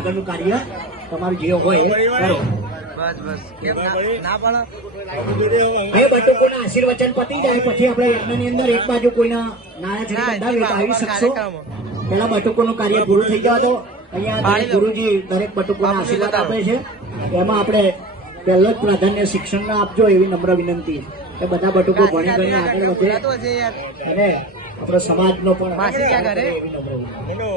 આગળનું કાર્ય તમારું જે હોય એ કરો. હવે બટુકોના આશીર્વચન પતી જાય પછી આપણે યજ્ઞની અંદર એક બાજુ કોઈના નાણાચરી બંધાવીએ તો આવી શકશો. પેલા બટુકોનું કાર્ય પૂરું થઈ જવા દો. અહીંયા દરેક ગુરુજી દરેક બટુકોના આશીર્વાદ આપે છે. એમાં આપણે પહેલો જ પ્રાધાન્ય શિક્ષણને આપજો એવી નમ્ર વિનંતી કે બધા બટુકો ભણી ગણી આગળ વધે અને આપણો સમાજનો પણ એવી નમ્ર વિનંતી.